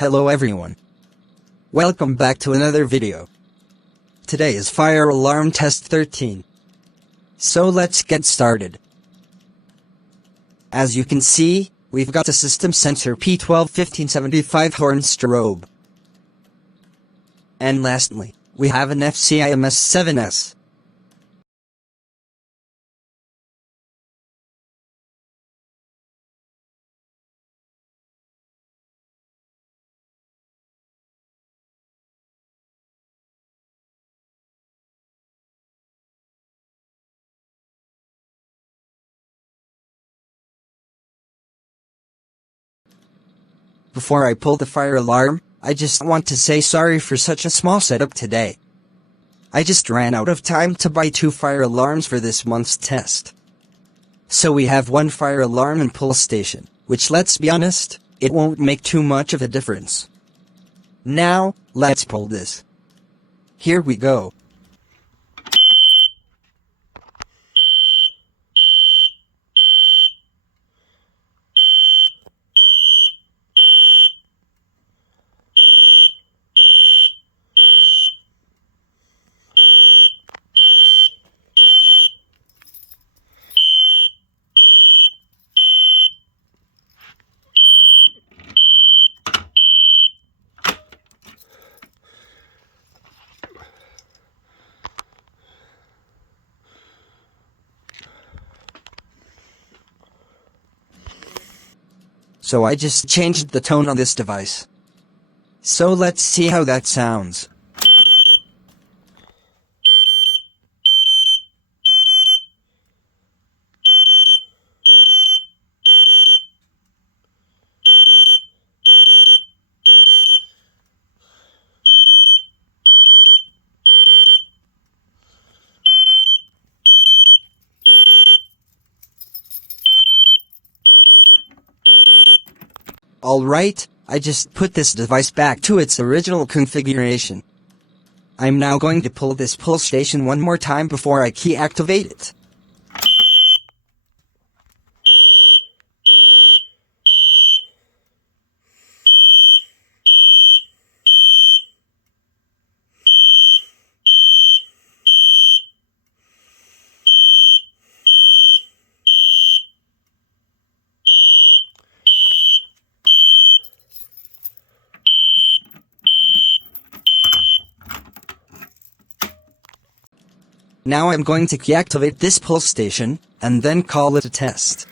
Hello everyone. Welcome back to another video. Today is fire alarm test 13. So let's get started. As you can see, we've got a system sensor P121575 horn strobe. And lastly, we have an FCIMS7S. Before I pull the fire alarm, I just want to say sorry for such a small setup today. I just ran out of time to buy 2 fire alarms for this month's test. So we have 1 fire alarm and pull station, which, let's be honest, it won't make too much of a difference. Now, let's pull this. Here we go. So I just changed the tone on this device. So let's see how that sounds. Alright, I just put this device back to its original configuration. I'm now going to pull this pull station one more time before I key activate it. Now I'm going to key activate this pull station, and then call it a test.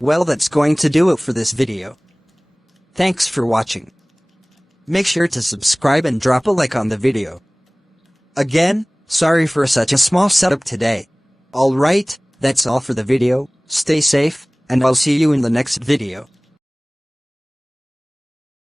Well, that's going to do it for this video. Thanks for watching. Make sure to subscribe and drop a like on the video. Again, sorry for such a small setup today. Alright, that's all for the video, stay safe, and I'll see you in the next video.